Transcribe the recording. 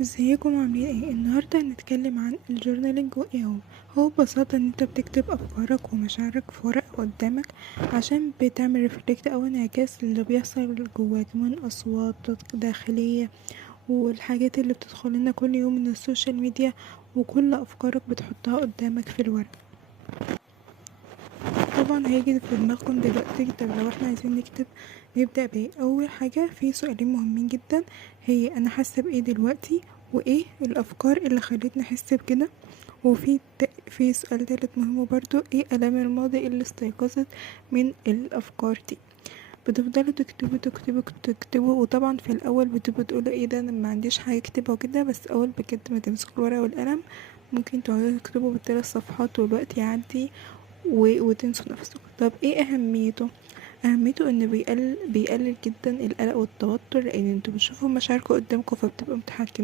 ازيكم عاملين ايه؟ النهارده هنتكلم عن الجورنالينج وايه هو ببساطة ان انت بتكتب افكارك ومشاعرك في ورق قدامك عشان بتعمل ريفلكت او انعكاس اللي بيحصل جواك من اصوات داخلية والحاجات اللي بتدخل لنا كل يوم من السوشيال ميديا، وكل افكارك بتحطها قدامك في الورق. طبعا هيجي في دماغكم دلوقتي، طب لو احنا عايزين نكتب نبدأ بايه؟ اول حاجة في سؤالين مهمين جدا، هي انا حاسة بايه دلوقتي، وايه الافكار اللي خلتني احس بكده. في سؤال تالت مهم برضو، ايه الام الماضي اللي استيقظت من الافكار دي. بتفضلوا تكتبوا وطبعا في الاول بتبقوا تقولوا ايه ده، انا ما عنديش حاجه اكتبها وكده، بس اول بجد ما تمسكوا الورقه والقلم ممكن تقعدوا تكتبوا بالثلاث صفحات والوقت يعدي وتنسوا نفسكم. طب ايه اهميته؟ اهميته ان بيقلل جدا القلق والتوتر، لان انتوا بتشوفوا مشاعركم قدامكم فبتبقوا متحكمين